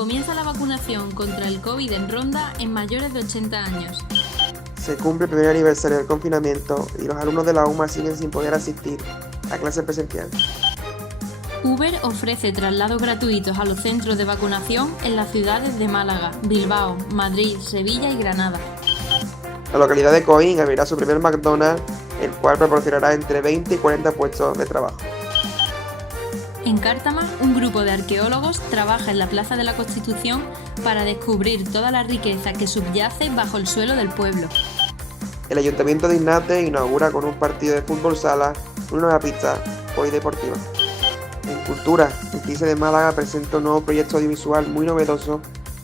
Comienza la vacunación contra el COVID en Ronda en mayores de 80 años. Se cumple el primer aniversario del confinamiento y los alumnos de la UMA siguen sin poder asistir a clases presenciales. Uber ofrece traslados gratuitos a los centros de vacunación en las ciudades de Málaga, Bilbao, Madrid, Sevilla y Granada. La localidad de Coín abrirá su primer McDonald's, el cual proporcionará entre 20 y 40 puestos de trabajo. En Cártama, un grupo de arqueólogos trabaja en la Plaza de la Constitución para descubrir toda la riqueza que subyace bajo el suelo del pueblo. El Ayuntamiento de Innate inaugura con un partido de fútbol sala una nueva pista polideportiva. En Cultura, el CICE de Málaga presenta un nuevo proyecto audiovisual muy novedoso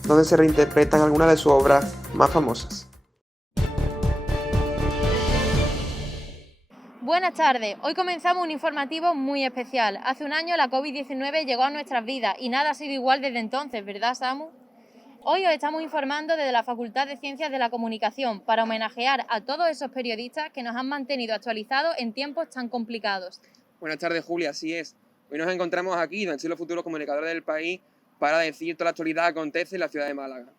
donde se reinterpretan algunas de sus obras más famosas. Buenas tardes, hoy comenzamos un informativo muy especial. Hace un año la COVID-19 llegó a nuestras vidas y nada ha sido igual desde entonces, ¿verdad, Samu? Hoy os estamos informando desde la Facultad de Ciencias de la Comunicación para homenajear a todos esos periodistas que nos han mantenido actualizados en tiempos tan complicados. Buenas tardes, Julia, así es. Hoy nos encontramos aquí, donde son los futuros comunicadores del país, para decir toda la actualidad que acontece en la ciudad de Málaga.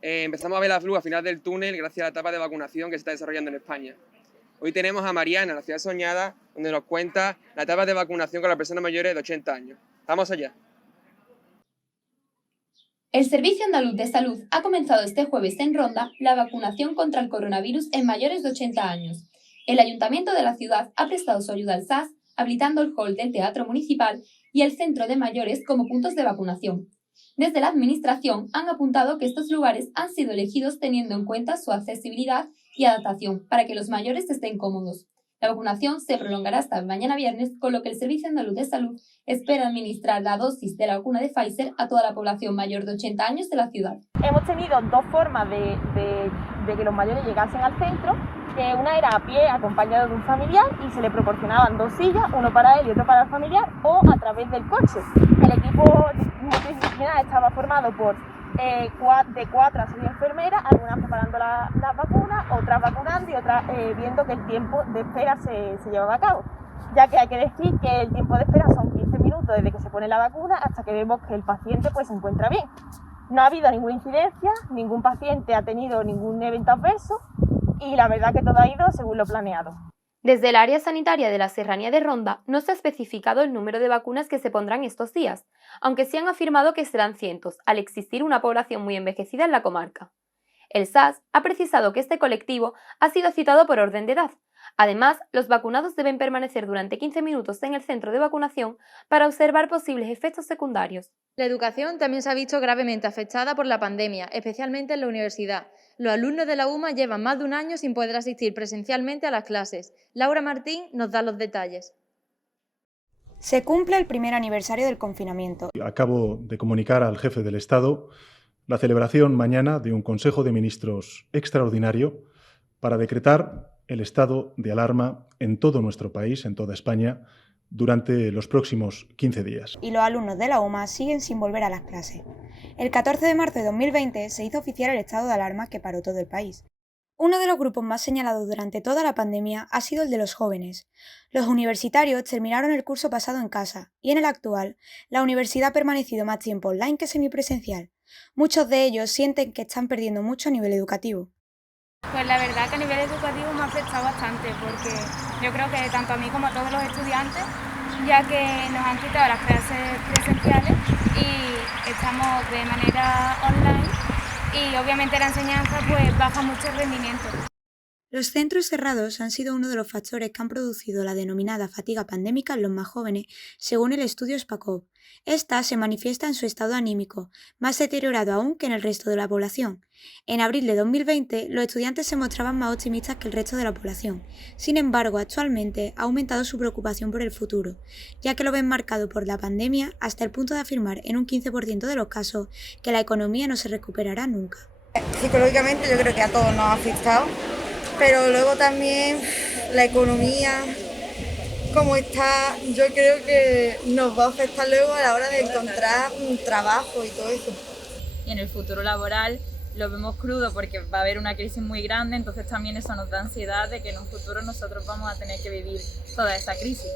Empezamos a ver la luz al final del túnel gracias a la etapa de vacunación que se está desarrollando en España. Hoy tenemos a Mariana, la ciudad soñada, donde nos cuenta la etapa de vacunación con las personas mayores de 80 años. Vamos allá. El Servicio Andaluz de Salud ha comenzado este jueves en Ronda la vacunación contra el coronavirus en mayores de 80 años. El Ayuntamiento de la ciudad ha prestado su ayuda al SAS, habilitando el hall del Teatro Municipal y el Centro de Mayores como puntos de vacunación. Desde la Administración han apuntado que estos lugares han sido elegidos teniendo en cuenta su accesibilidad y adaptación para que los mayores estén cómodos. La vacunación se prolongará hasta mañana viernes, con lo que el Servicio Andaluz de Salud espera administrar la dosis de la vacuna de Pfizer a toda la población mayor de 80 años de la ciudad. Hemos tenido dos formas de que los mayores llegasen al centro, que una era a pie acompañado de un familiar y se le proporcionaban dos sillas, uno para él y otro para el familiar, o a través del coche. El equipo multidisciplinar estaba formado por de 4 a 6 enfermeras, algunas preparando la vacuna, otras vacunando y otras viendo que el tiempo de espera se llevaba a cabo. Ya que hay que decir que el tiempo de espera son 15 minutos desde que se pone la vacuna hasta que vemos que el paciente pues, se encuentra bien. No ha habido ninguna incidencia, ningún paciente ha tenido ningún evento adverso y la verdad que todo ha ido según lo planeado. Desde el área sanitaria de la Serranía de Ronda no se ha especificado el número de vacunas que se pondrán estos días, aunque sí han afirmado que serán cientos, al existir una población muy envejecida en la comarca. El SAS ha precisado que este colectivo ha sido citado por orden de edad. Además, los vacunados deben permanecer durante 15 minutos en el centro de vacunación para observar posibles efectos secundarios. La educación también se ha visto gravemente afectada por la pandemia, especialmente en la universidad. Los alumnos de la UMA llevan más de un año sin poder asistir presencialmente a las clases. Laura Martín nos da los detalles. Se cumple el primer aniversario del confinamiento. Acabo de comunicar al jefe del Estado la celebración mañana de un Consejo de Ministros extraordinario para decretar el estado de alarma en todo nuestro país, en toda España, durante los próximos 15 días. Y los alumnos de la UMA siguen sin volver a las clases. El 14 de marzo de 2020 se hizo oficial el estado de alarma que paró todo el país. Uno de los grupos más señalados durante toda la pandemia ha sido el de los jóvenes. Los universitarios terminaron el curso pasado en casa y en el actual, la universidad ha permanecido más tiempo online que semipresencial. Muchos de ellos sienten que están perdiendo mucho a nivel educativo. Pues la verdad que a nivel educativo me ha afectado bastante porque yo creo que tanto a mí como a todos los estudiantes, ya que nos han quitado las clases presenciales y estamos de manera online y obviamente la enseñanza pues baja mucho el rendimiento. Los centros cerrados han sido uno de los factores que han producido la denominada fatiga pandémica en los más jóvenes, según el estudio SPACOV. Esta se manifiesta en su estado anímico, más deteriorado aún que en el resto de la población. En abril de 2020, los estudiantes se mostraban más optimistas que el resto de la población. Sin embargo, actualmente ha aumentado su preocupación por el futuro, ya que lo ven marcado por la pandemia hasta el punto de afirmar en un 15% de los casos que la economía no se recuperará nunca. Psicológicamente yo creo que a todos nos ha afectado, pero luego también la economía, como está, yo creo que nos va a afectar luego a la hora de encontrar un trabajo y todo eso. Y en el futuro laboral lo vemos crudo porque va a haber una crisis muy grande, entonces también eso nos da ansiedad de que en un futuro nosotros vamos a tener que vivir toda esa crisis.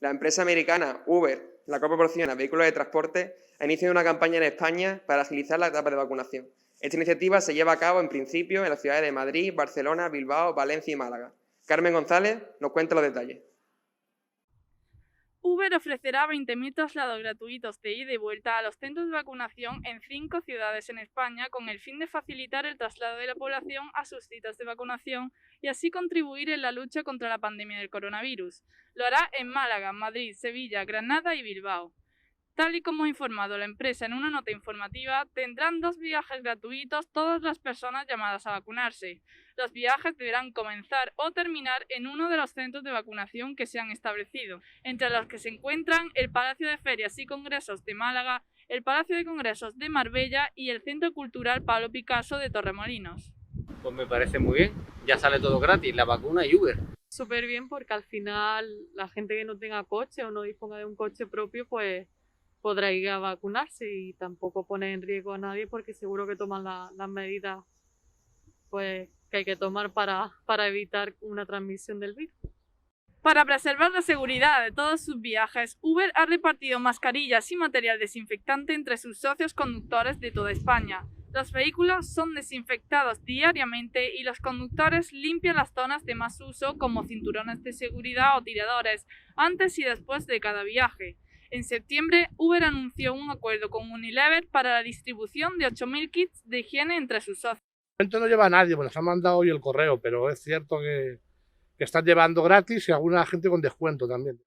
La empresa americana Uber la cual proporciona vehículos de transporte, ha iniciado una campaña en España para agilizar la etapa de vacunación. Esta iniciativa se lleva a cabo, en principio, en las ciudades de Madrid, Barcelona, Bilbao, Valencia y Málaga. Carmen González nos cuenta los detalles. Uber ofrecerá 20.000 traslados gratuitos de ida y vuelta a los centros de vacunación en 5 ciudades en España con el fin de facilitar el traslado de la población a sus citas de vacunación y así contribuir en la lucha contra la pandemia del coronavirus. Lo hará en Málaga, Madrid, Sevilla, Granada y Bilbao. Tal y como ha informado la empresa en una nota informativa, tendrán 2 viajes gratuitos todas las personas llamadas a vacunarse. Los viajes deberán comenzar o terminar en uno de los centros de vacunación que se han establecido, entre los que se encuentran el Palacio de Ferias y Congresos de Málaga, el Palacio de Congresos de Marbella y el Centro Cultural Pablo Picasso de Torremolinos. Pues me parece muy bien, ya sale todo gratis, la vacuna y Uber. Súper bien, porque al final la gente que no tenga coche o no disponga de un coche propio, pues podrá ir a vacunarse y tampoco pone en riesgo a nadie porque seguro que toman las medidas pues, que hay que tomar para evitar una transmisión del virus. Para preservar la seguridad de todos sus viajes, Uber ha repartido mascarillas y material desinfectante entre sus socios conductores de toda España. Los vehículos son desinfectados diariamente y los conductores limpian las zonas de más uso como cinturones de seguridad o tiradores antes y después de cada viaje. En septiembre, Uber anunció un acuerdo con Unilever para la distribución de 8.000 kits de higiene entre sus socios. No lleva a nadie, pues nos han mandado hoy el correo, pero es cierto que están llevando gratis y alguna gente con descuento también.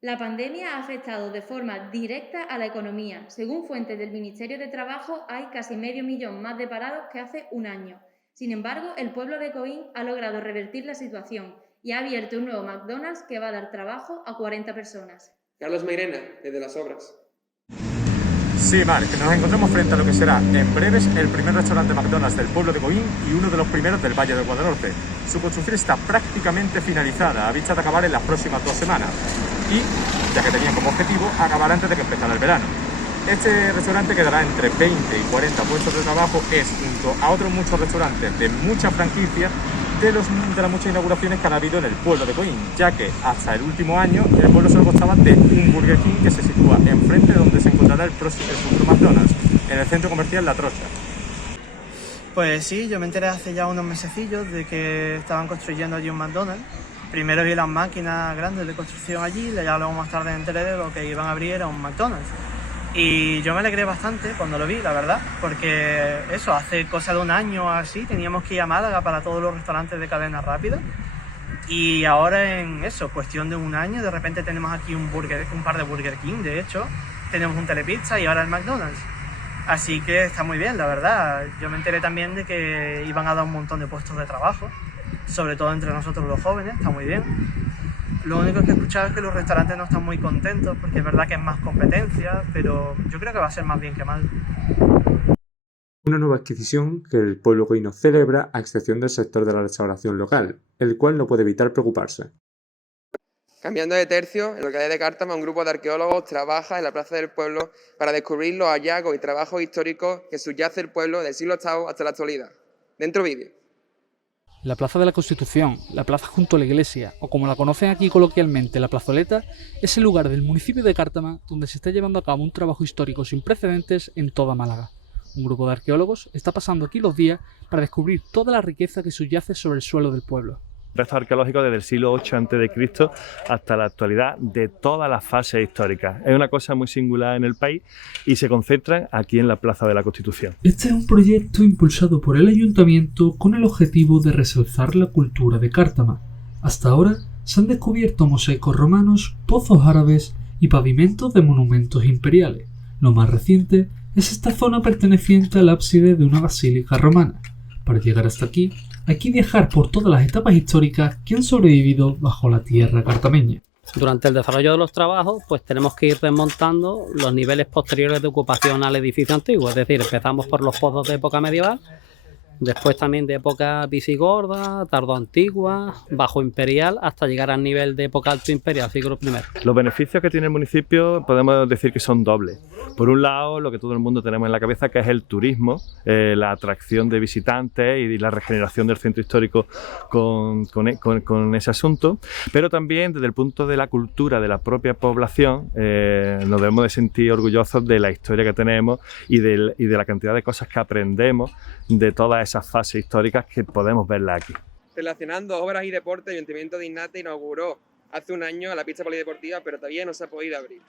La pandemia ha afectado de forma directa a la economía. Según fuentes del Ministerio de Trabajo, hay casi 500.000 más de parados que hace un año. Sin embargo, el pueblo de Coín ha logrado revertir la situación y ha abierto un nuevo McDonald's que va a dar trabajo a 40 personas. Carlos Mairena, desde Las Obras. Sí, Marc, nos encontramos frente a lo que será en breves el primer restaurante McDonald's del pueblo de Coín y uno de los primeros del Valle del Guadanorte. Su construcción está prácticamente finalizada, a vista de acabar en las próximas 2 semanas y, ya que tenía como objetivo, acabar antes de que empezara el verano. Este restaurante quedará entre 20 y 40 puestos de trabajo, es junto a otros muchos restaurantes de muchas franquicias de las muchas inauguraciones que han habido en el pueblo de Coín, ya que hasta el último año el pueblo solo constaba de un Burger King que se sitúa enfrente de donde se encontrará el futuro McDonald's, en el centro comercial La Trocha. Pues sí, yo me enteré hace ya unos mesecillos de que estaban construyendo allí un McDonald's. Primero vi las máquinas grandes de construcción allí, ya luego más tarde me enteré de lo que iban a abrir era un McDonald's. Y yo me alegré bastante cuando lo vi, la verdad, porque eso, hace cosa de un año así, teníamos que ir a Málaga para todos los restaurantes de cadena rápida. Y ahora en eso, cuestión de un año, de repente tenemos aquí un par de Burger King, de hecho, tenemos un Telepizza y ahora el McDonald's. Así que está muy bien, la verdad. Yo me enteré también de que iban a dar un montón de puestos de trabajo, sobre todo entre nosotros los jóvenes, está muy bien. Lo único que he escuchado es que los restaurantes no están muy contentos porque es verdad que es más competencia, pero yo creo que va a ser más bien que mal. Una nueva adquisición que el pueblo coíno celebra a excepción del sector de la restauración local, el cual no puede evitar preocuparse. Cambiando de tercio, en la localidad de Cártama, un grupo de arqueólogos trabaja en la plaza del pueblo para descubrir los hallazgos y trabajos históricos que subyace el pueblo del siglo VIII hasta la actualidad. Dentro vídeo. La Plaza de la Constitución, la plaza junto a la iglesia, o como la conocen aquí coloquialmente, la plazoleta, es el lugar del municipio de Cártama donde se está llevando a cabo un trabajo histórico sin precedentes en toda Málaga. Un grupo de arqueólogos está pasando aquí los días para descubrir toda la riqueza que subyace sobre el suelo del pueblo. Restos arqueológicos desde el siglo VIII a.C. hasta la actualidad de todas las fases históricas. Es una cosa muy singular en el país y se concentran aquí en la Plaza de la Constitución. Este es un proyecto impulsado por el Ayuntamiento con el objetivo de resaltar la cultura de Cártama. Hasta ahora se han descubierto mosaicos romanos, pozos árabes y pavimentos de monumentos imperiales. Lo más reciente es esta zona perteneciente al ábside de una basílica romana. Para llegar hasta aquí, hay que viajar por todas las etapas históricas que han sobrevivido bajo la tierra cartameña. Durante el desarrollo de los trabajos, pues tenemos que ir desmontando los niveles posteriores de ocupación al edificio antiguo, es decir, empezamos por los pozos de época medieval, Después también de época visigorda, tardoantigua, bajo imperial, hasta llegar al nivel de época alto imperial, siglo I. Los beneficios que tiene el municipio podemos decir que son dobles. Por un lado, lo que todo el mundo tenemos en la cabeza, que es el turismo, la atracción de visitantes y la regeneración del centro histórico con ese asunto, pero también desde el punto de la cultura de la propia población nos debemos de sentir orgullosos de la historia que tenemos y de la cantidad de cosas que aprendemos de todas esas fases históricas que podemos verlas aquí. Relacionando obras y deporte, el Ayuntamiento de Innate inauguró hace un año la pista polideportiva, pero todavía no se ha podido abrir.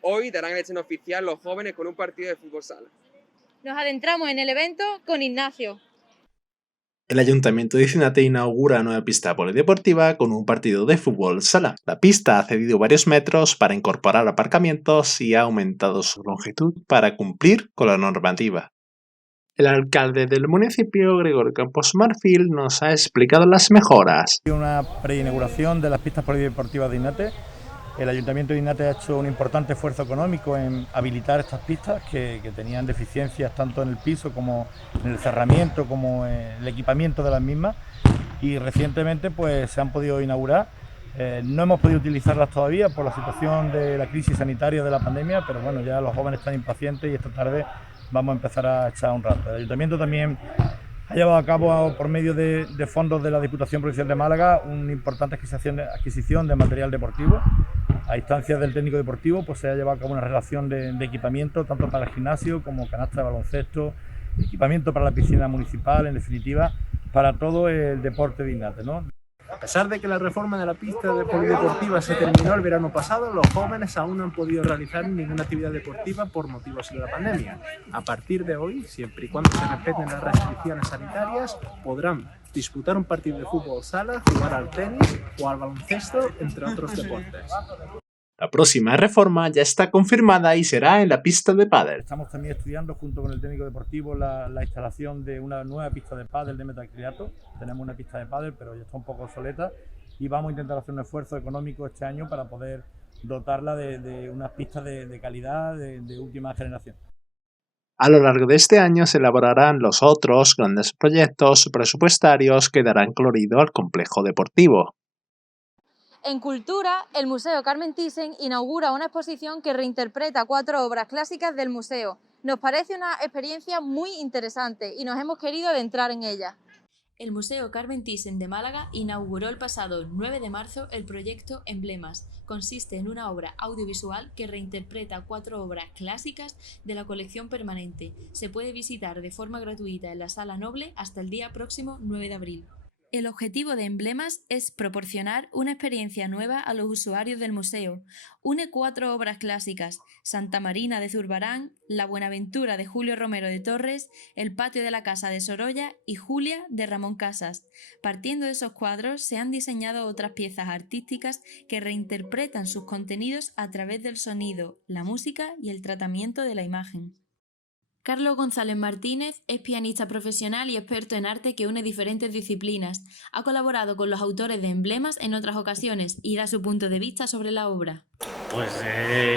Hoy darán el estreno oficial los jóvenes con un partido de fútbol sala. Nos adentramos en el evento con Ignacio. El Ayuntamiento de Innate inaugura una nueva pista polideportiva con un partido de fútbol sala. La pista ha cedido varios metros para incorporar aparcamientos y ha aumentado su longitud para cumplir con la normativa. El alcalde del municipio, Gregorio Campos Marfil, nos ha explicado las mejoras. Una preinauguración de las pistas polideportivas de Innate. El Ayuntamiento de Innate ha hecho un importante esfuerzo económico en habilitar estas pistas que tenían deficiencias tanto en el piso como en el cerramiento, como en el equipamiento de las mismas, y recientemente pues se han podido inaugurar. No hemos podido utilizarlas todavía por la situación de la crisis sanitaria de la pandemia, pero bueno, ya los jóvenes están impacientes y esta tarde vamos a empezar a echar un rato. El Ayuntamiento también ha llevado a cabo, por medio de fondos de la Diputación Provincial de Málaga, una importante adquisición de material deportivo. A instancias del técnico deportivo pues se ha llevado a cabo una relación de equipamiento, tanto para el gimnasio como canasta de baloncesto, equipamiento para la piscina municipal, en definitiva, para todo el deporte de Innate, ¿no? A pesar de que la reforma de la pista de polideportiva se terminó el verano pasado, los jóvenes aún no han podido realizar ninguna actividad deportiva por motivos de la pandemia. A partir de hoy, siempre y cuando se respeten las restricciones sanitarias, podrán disputar un partido de fútbol sala, jugar al tenis o al baloncesto, entre otros deportes. La próxima reforma ya está confirmada y será en la pista de pádel. Estamos también estudiando junto con el técnico deportivo la instalación de una nueva pista de pádel de metacrilato. Tenemos una pista de pádel, pero ya está un poco obsoleta, y vamos a intentar hacer un esfuerzo económico este año para poder dotarla de unas pistas de calidad de última generación. A lo largo de este año se elaborarán los otros grandes proyectos presupuestarios que darán colorido al complejo deportivo. En Cultura, el Museo Carmen Thyssen inaugura una exposición que reinterpreta 4 obras clásicas del museo. Nos parece una experiencia muy interesante y nos hemos querido adentrar en ella. El Museo Carmen Thyssen de Málaga inauguró el pasado 9 de marzo el proyecto Emblemas. Consiste en una obra audiovisual que reinterpreta 4 obras clásicas de la colección permanente. Se puede visitar de forma gratuita en la Sala Noble hasta el día próximo 9 de abril. El objetivo de Emblemas es proporcionar una experiencia nueva a los usuarios del museo. Une 4 obras clásicas: Santa Marina de Zurbarán, La Buenaventura de Julio Romero de Torres, El patio de la casa de Sorolla y Julia de Ramón Casas. Partiendo de esos cuadros se han diseñado otras piezas artísticas que reinterpretan sus contenidos a través del sonido, la música y el tratamiento de la imagen. Carlos González Martínez es pianista profesional y experto en arte que une diferentes disciplinas. Ha colaborado con los autores de Emblemas en otras ocasiones y da su punto de vista sobre la obra. Pues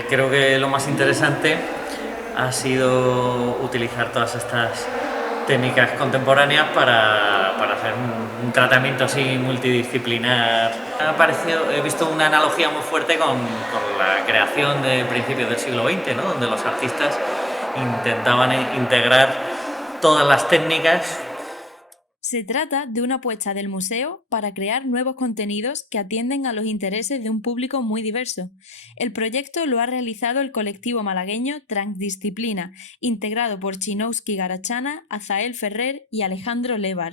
creo que lo más interesante ha sido utilizar todas estas técnicas contemporáneas para hacer un tratamiento así multidisciplinar. He visto una analogía muy fuerte con la creación de principios del siglo XX, ¿no? Donde los artistas intentaban integrar todas las técnicas. Se trata de una apuesta del museo para crear nuevos contenidos que atienden a los intereses de un público muy diverso. El proyecto lo ha realizado el colectivo malagueño Transdisciplina, integrado por Chinowski Garachana, Azael Ferrer y Alejandro Levar.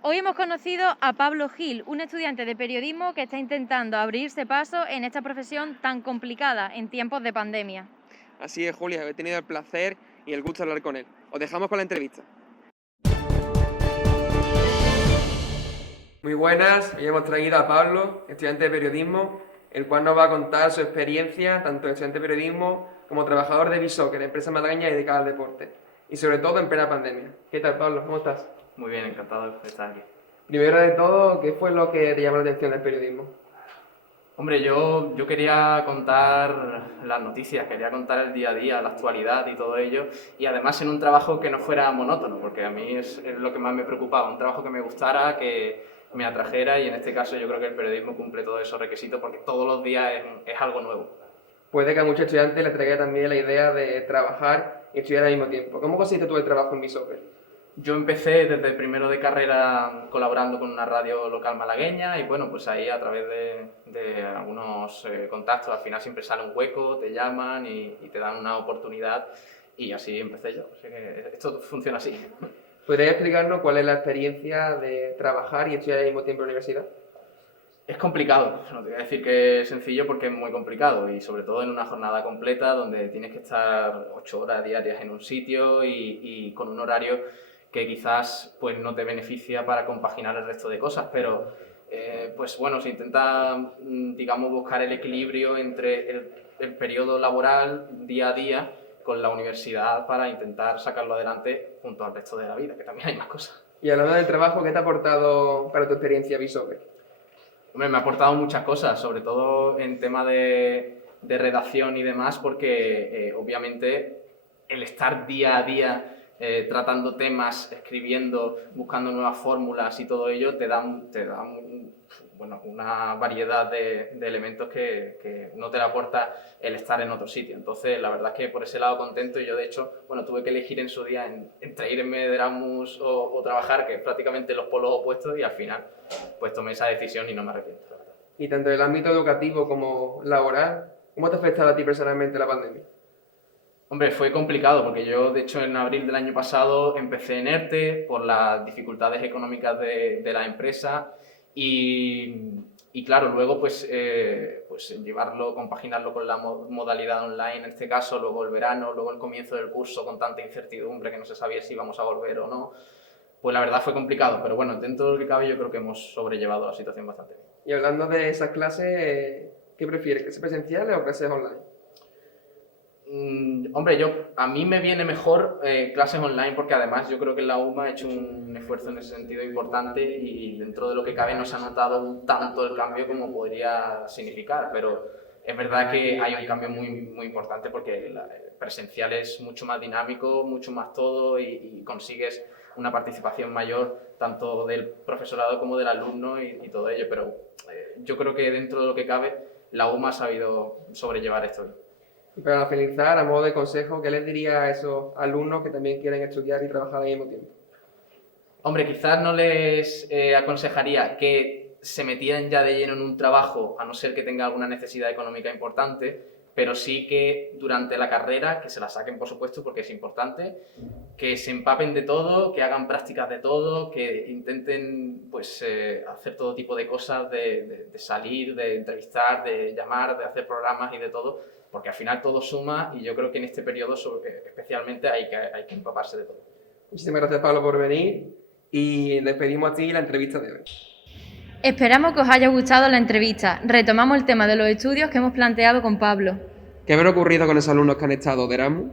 Hoy hemos conocido a Pablo Gil, un estudiante de periodismo que está intentando abrirse paso en esta profesión tan complicada en tiempos de pandemia. Así es, Julia, he tenido el placer y el gusto de hablar con él. Os dejamos con la entrevista. Muy buenas, hoy hemos traído a Pablo, estudiante de periodismo, el cual nos va a contar su experiencia, tanto de estudiante de periodismo como trabajador de Bisoccer, empresa malagueña dedicada al deporte, y sobre todo en plena pandemia. ¿Qué tal, Pablo? ¿Cómo estás? Muy bien, encantado de estar aquí. Primero de todo, ¿qué fue lo que te llamó la atención del periodismo? Hombre, yo quería contar las noticias, quería contar el día a día, la actualidad y todo ello, y además en un trabajo que no fuera monótono, porque a mí es lo que más me preocupaba, un trabajo que me gustara, que me atrajera, y en este caso yo creo que el periodismo cumple todos esos requisitos porque todos los días es algo nuevo. Puede que a muchos estudiantes les traiga también la idea de trabajar y estudiar al mismo tiempo. ¿Cómo conseguiste tú el trabajo en Bisover? Yo empecé desde primero de carrera colaborando con una radio local malagueña y bueno, pues ahí a través de algunos contactos al final siempre sale un hueco, te llaman y te dan una oportunidad y así empecé yo. Así que esto funciona así. ¿Podrías explicarnos cuál es la experiencia de trabajar y estudiar al mismo tiempo en la universidad? Es complicado, no te voy a decir que es sencillo porque es muy complicado y sobre todo en una jornada completa donde tienes que estar 8 horas diarias en un sitio y con un horario que quizás pues, no te beneficia para compaginar el resto de cosas, pero pues bueno, se intenta, digamos, buscar el equilibrio entre el periodo laboral día a día con la universidad para intentar sacarlo adelante junto al resto de la vida, que también hay más cosas. Y hablando del trabajo, ¿qué te ha aportado para tu experiencia Bisover? Hombre, me ha aportado muchas cosas, sobre todo en tema de redacción y demás, porque obviamente el estar día a día tratando temas, escribiendo, buscando nuevas fórmulas y todo ello, te da bueno, una variedad de elementos que no te la aporta el estar en otro sitio. Entonces, la verdad es que por ese lado contento. Yo, de hecho, bueno, tuve que elegir en su día entre irme de Erasmus o trabajar, que es prácticamente los polos opuestos, y al final pues tomé esa decisión y no me arrepiento, la verdad. Y tanto en el ámbito educativo como laboral, ¿cómo te ha afectado a ti personalmente la pandemia? Hombre, fue complicado porque yo, de hecho, en abril del año pasado empecé en ERTE por las dificultades económicas de la empresa y claro, luego pues llevarlo, compaginarlo con la modalidad online en este caso, luego el verano, luego el comienzo del curso con tanta incertidumbre que no se sabía si íbamos a volver o no, pues la verdad fue complicado, pero bueno, dentro de lo que cabe yo creo que hemos sobrellevado la situación bastante bien. Y hablando de esas clases, ¿qué prefieres, clases presenciales o clases online? Hombre, a mí me viene mejor clases online porque además yo creo que la UMA ha hecho un esfuerzo en ese sentido importante y dentro de lo que cabe no se ha notado tanto el cambio como podría significar, pero es verdad que hay un cambio muy importante porque el presencial es mucho más dinámico, mucho más todo y consigues una participación mayor tanto del profesorado como del alumno y todo ello, pero yo creo que dentro de lo que cabe la UMA ha sabido sobrellevar esto. Y para finalizar, a modo de consejo, ¿qué les diría a esos alumnos que también quieren estudiar y trabajar al mismo tiempo? Hombre, quizás no les aconsejaría que se metieran ya de lleno en un trabajo, a no ser que tenga alguna necesidad económica importante, pero sí que durante la carrera, que se la saquen por supuesto porque es importante, que se empapen de todo, que hagan prácticas de todo, que intenten pues, hacer todo tipo de cosas, de salir, de entrevistar, de llamar, de hacer programas y de todo, porque al final todo suma y yo creo que en este periodo especialmente hay que empaparse de todo. Muchísimas gracias, Pablo, por venir y despedimos a ti la entrevista de hoy. Esperamos que os haya gustado la entrevista. Retomamos el tema de los estudios que hemos planteado con Pablo. ¿Qué habrá ocurrido con esos alumnos que han estado de Erasmus?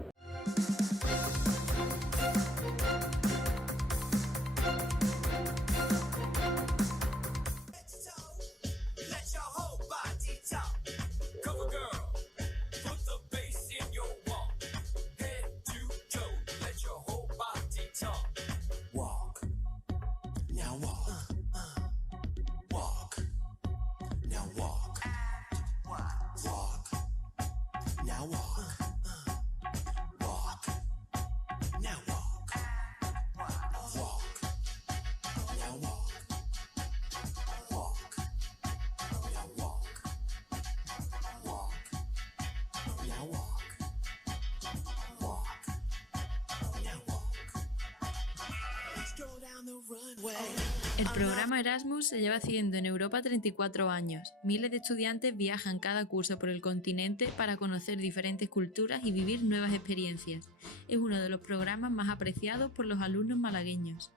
El programa Erasmus se lleva haciendo en Europa 34 años. Miles de estudiantes viajan cada curso por el continente para conocer diferentes culturas y vivir nuevas experiencias. Es uno de los programas más apreciados por los alumnos malagueños.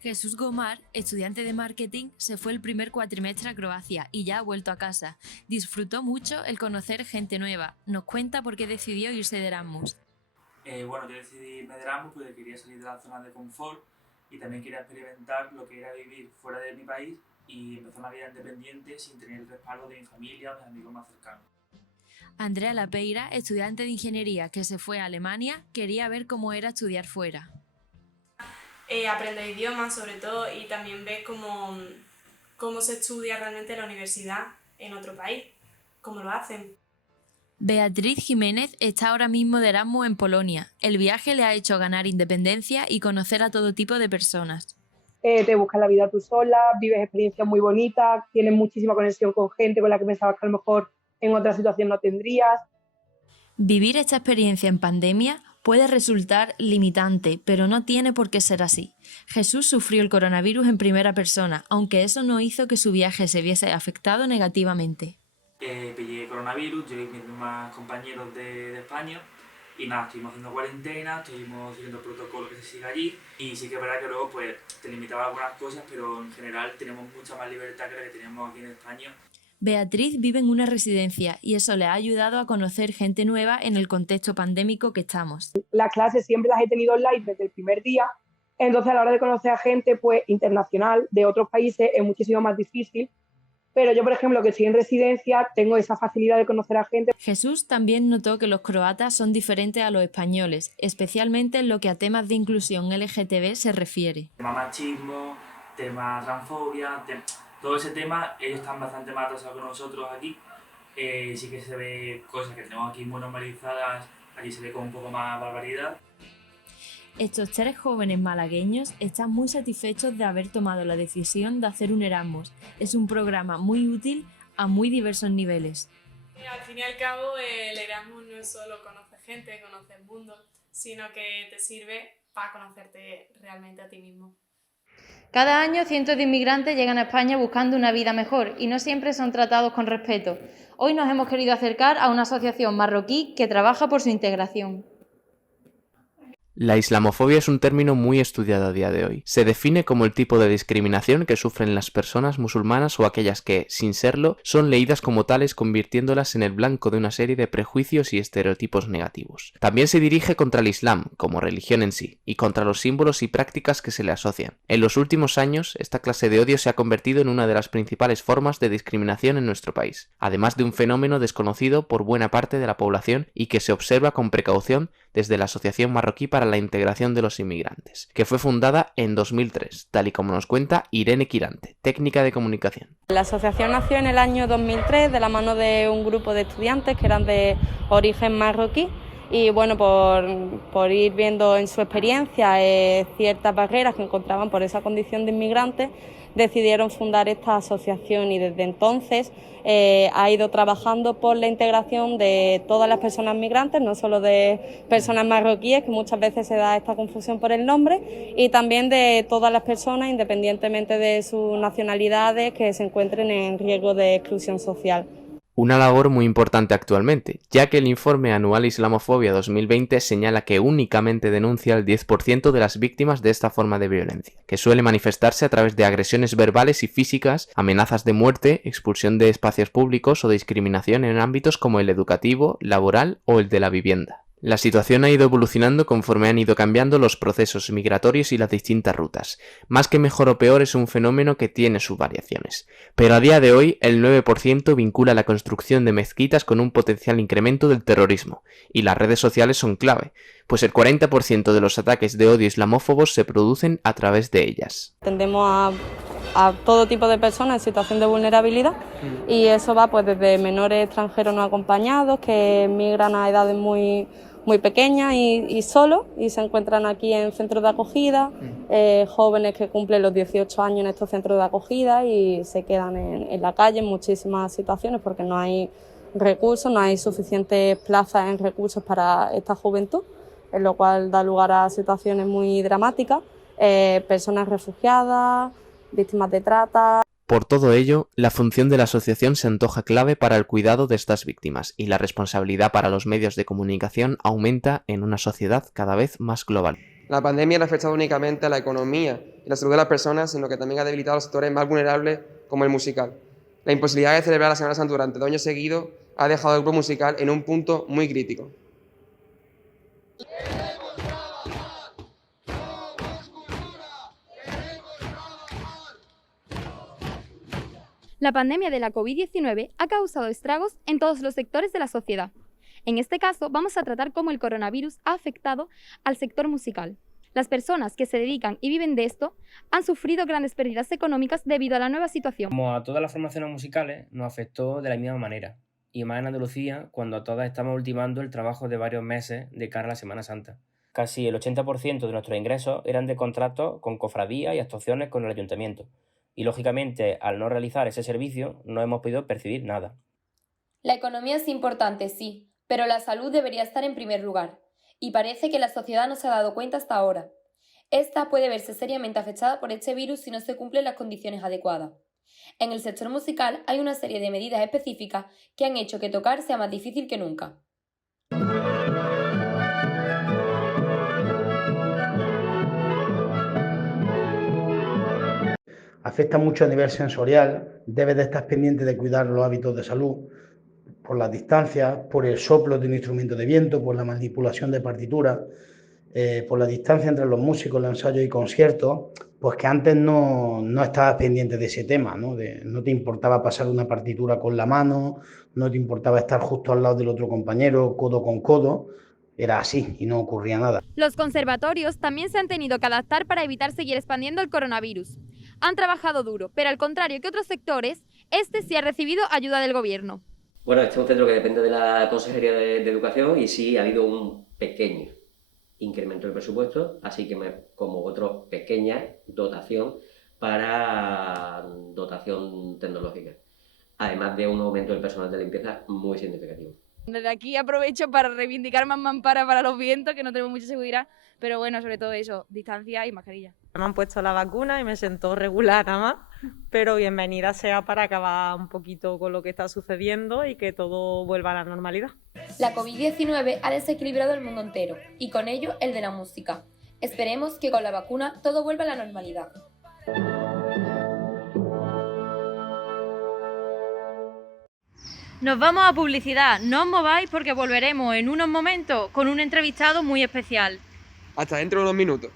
Jesús Gomar, estudiante de marketing, se fue el primer cuatrimestre a Croacia y ya ha vuelto a casa. Disfrutó mucho el conocer gente nueva. Nos cuenta por qué decidió irse de Erasmus. Bueno, yo decidí irme de Erasmus porque quería salir de la zona de confort y también quería experimentar lo que era vivir fuera de mi país y empezar una vida independiente sin tener el respaldo de mi familia o mis amigos más cercanos. Andrea Lapeira, estudiante de ingeniería que se fue a Alemania, quería ver cómo era estudiar fuera. Aprender idiomas sobre todo y también ver cómo se estudia realmente en la universidad en otro país, cómo lo hacen. Beatriz Jiménez está ahora mismo de Erasmus en Polonia. El viaje le ha hecho ganar independencia y conocer a todo tipo de personas. Te buscas la vida tú sola, vives experiencias muy bonitas, tienes muchísima conexión con gente con la que pensabas que a lo mejor en otra situación no tendrías. Vivir esta experiencia en pandemia puede resultar limitante, pero no tiene por qué ser así. Jesús sufrió el coronavirus en primera persona, aunque eso no hizo que su viaje se viese afectado negativamente. Pillé coronavirus, yo y mis demás compañeros de España, y nada, estuvimos haciendo cuarentena, estuvimos siguiendo el protocolo que se sigue allí, y sí que es verdad que luego pues te limitaba algunas cosas, pero en general tenemos mucha más libertad que la que teníamos aquí en España. Beatriz vive en una residencia y eso le ha ayudado a conocer gente nueva en el contexto pandémico que estamos. Las clases siempre las he tenido online desde el primer día, entonces a la hora de conocer a gente pues, internacional de otros países es muchísimo más difícil. Pero yo, por ejemplo, que estoy en residencia, tengo esa facilidad de conocer a gente. Jesús también notó que los croatas son diferentes a los españoles, especialmente en lo que a temas de inclusión LGTB se refiere. Tema machismo, tema transfobia, todo ese tema, ellos están bastante más atrasados que nosotros aquí. Sí que se ve cosas que tenemos aquí muy normalizadas, allí se ve con un poco más barbaridad. Estos 3 jóvenes malagueños están muy satisfechos de haber tomado la decisión de hacer un Erasmus. Es un programa muy útil a muy diversos niveles. Al fin y al cabo, el Erasmus no es solo conocer gente, conocer el mundo, sino que te sirve para conocerte realmente a ti mismo. Cada año cientos de inmigrantes llegan a España buscando una vida mejor y no siempre son tratados con respeto. Hoy nos hemos querido acercar a una asociación marroquí que trabaja por su integración. La islamofobia es un término muy estudiado a día de hoy. Se define como el tipo de discriminación que sufren las personas musulmanas o aquellas que, sin serlo, son leídas como tales, convirtiéndolas en el blanco de una serie de prejuicios y estereotipos negativos. También se dirige contra el Islam, como religión en sí, y contra los símbolos y prácticas que se le asocian. En los últimos años, esta clase de odio se ha convertido en una de las principales formas de discriminación en nuestro país, además de un fenómeno desconocido por buena parte de la población y que se observa con precaución desde la Asociación Marroquí para la Integración de los Inmigrantes, que fue fundada en 2003, tal y como nos cuenta Irene Quirante, técnica de comunicación. La asociación nació en el año 2003 de la mano de un grupo de estudiantes que eran de origen marroquí y bueno, por ir viendo en su experiencia ciertas barreras que encontraban por esa condición de inmigrantes, decidieron fundar esta asociación y desde entonces ha ido trabajando por la integración de todas las personas migrantes, no solo de personas marroquíes, que muchas veces se da esta confusión por el nombre, y también de todas las personas, independientemente de sus nacionalidades, que se encuentren en riesgo de exclusión social. Una labor muy importante actualmente, ya que el informe anual Islamofobia 2020 señala que únicamente denuncia el 10% de las víctimas de esta forma de violencia, que suele manifestarse a través de agresiones verbales y físicas, amenazas de muerte, expulsión de espacios públicos o discriminación en ámbitos como el educativo, laboral o el de la vivienda. La situación ha ido evolucionando conforme han ido cambiando los procesos migratorios y las distintas rutas. Más que mejor o peor es un fenómeno que tiene sus variaciones. Pero a día de hoy el 9% vincula la construcción de mezquitas con un potencial incremento del terrorismo, y las redes sociales son clave, pues el 40% de los ataques de odio islamófobos se producen a través de ellas. Tendemos a todo tipo de personas en situación de vulnerabilidad y eso va pues desde menores extranjeros no acompañados que migran a edades muy pequeñas y solos y se encuentran aquí en centros de acogida, jóvenes que cumplen los 18 años en estos centros de acogida y se quedan en la calle en muchísimas situaciones porque no hay recursos, no hay suficientes plazas en recursos para esta juventud, en lo cual da lugar a situaciones muy dramáticas, personas refugiadas, víctimas de trata. Por todo ello, la función de la asociación se antoja clave para el cuidado de estas víctimas y la responsabilidad para los medios de comunicación aumenta en una sociedad cada vez más global. La pandemia no ha afectado únicamente a la economía y la salud de las personas, sino que también ha debilitado a los sectores más vulnerables como el musical. La imposibilidad de celebrar la Semana Santa durante 2 años seguidos ha dejado al grupo musical en un punto muy crítico. La pandemia de la COVID-19 ha causado estragos en todos los sectores de la sociedad. En este caso, vamos a tratar cómo el coronavirus ha afectado al sector musical. Las personas que se dedican y viven de esto han sufrido grandes pérdidas económicas debido a la nueva situación. Como a todas las formaciones musicales, nos afectó de la misma manera, y más en Andalucía, cuando a todas estamos ultimando el trabajo de varios meses de cara a la Semana Santa. Casi el 80% de nuestros ingresos eran de contratos con cofradías y actuaciones con el ayuntamiento, y lógicamente, al no realizar ese servicio, no hemos podido percibir nada. La economía es importante, sí, pero la salud debería estar en primer lugar. Y parece que la sociedad no se ha dado cuenta hasta ahora. Esta puede verse seriamente afectada por este virus si no se cumplen las condiciones adecuadas. En el sector musical hay una serie de medidas específicas que han hecho que tocar sea más difícil que nunca. Afecta mucho a nivel sensorial, debes de estar pendiente de cuidar los hábitos de salud, por las distancias, por el soplo de un instrumento de viento, por la manipulación de partituras, por la distancia entre los músicos, los ensayos y conciertos, pues que antes no estabas pendiente de ese tema, ¿no? No te importaba pasar una partitura con la mano, no te importaba estar justo al lado del otro compañero, codo con codo, era así y no ocurría nada. Los conservatorios también se han tenido que adaptar para evitar seguir expandiendo el coronavirus. Han trabajado duro, pero al contrario que otros sectores, este sí ha recibido ayuda del gobierno. Bueno, este es un centro que depende de la Consejería de Educación y sí ha habido un pequeño incremento del presupuesto, así que como otra pequeña dotación para dotación tecnológica, además de un aumento del personal de limpieza muy significativo. Desde aquí aprovecho para reivindicar más mampara para los vientos, que no tenemos mucha seguridad, pero bueno, sobre todo eso, distancia y mascarilla. Me han puesto la vacuna y me siento regular nada más, pero bienvenida sea para acabar un poquito con lo que está sucediendo y que todo vuelva a la normalidad. La COVID-19 ha desequilibrado el mundo entero y con ello el de la música. Esperemos que con la vacuna todo vuelva a la normalidad. Nos vamos a publicidad, no os mováis porque volveremos en unos momentos con un entrevistado muy especial. Hasta dentro de unos minutos.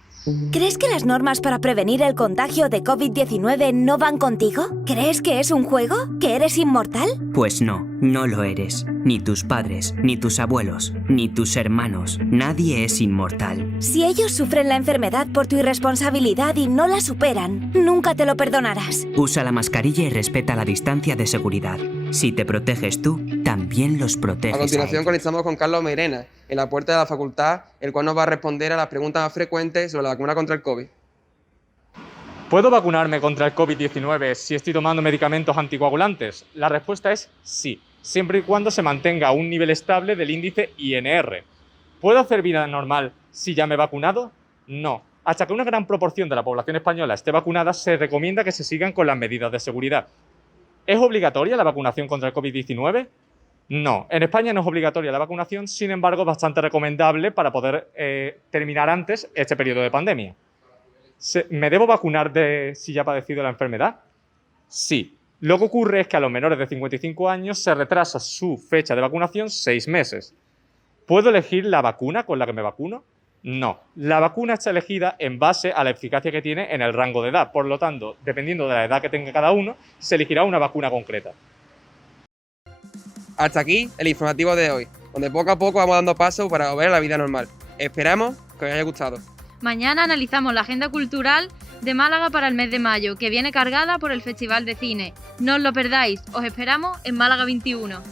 ¿Crees que las normas para prevenir el contagio de COVID-19 no van contigo? ¿Crees que es un juego? ¿Que eres inmortal? Pues no, no lo eres. Ni tus padres, ni tus abuelos, ni tus hermanos. Nadie es inmortal. Si ellos sufren la enfermedad por tu irresponsabilidad y no la superan, nunca te lo perdonarás. Usa la mascarilla y respeta la distancia de seguridad. Si te proteges tú, también los proteges. A continuación conectamos con Carlos Meirena, en la puerta de la facultad, el cual nos va a responder a las preguntas más frecuentes sobre la vacuna contra el COVID. ¿Puedo vacunarme contra el COVID-19 si estoy tomando medicamentos anticoagulantes? La respuesta es sí, siempre y cuando se mantenga un nivel estable del índice INR. ¿Puedo hacer vida normal si ya me he vacunado? No. Hasta que una gran proporción de la población española esté vacunada, se recomienda que se sigan con las medidas de seguridad. ¿Es obligatoria la vacunación contra el COVID-19? No, en España no es obligatoria la vacunación, sin embargo, es bastante recomendable para poder terminar antes este periodo de pandemia. ¿Me debo vacunar si ya he padecido la enfermedad? Sí. Lo que ocurre es que a los menores de 55 años se retrasa su fecha de vacunación 6 meses. ¿Puedo elegir la vacuna con la que me vacuno? No. La vacuna está elegida en base a la eficacia que tiene en el rango de edad. Por lo tanto, dependiendo de la edad que tenga cada uno, se elegirá una vacuna concreta. Hasta aquí el informativo de hoy, donde poco a poco vamos dando paso para volver a la vida normal. Esperamos que os haya gustado. Mañana analizamos la agenda cultural de Málaga para el mes de mayo, que viene cargada por el Festival de Cine. No os lo perdáis, os esperamos en Málaga 21.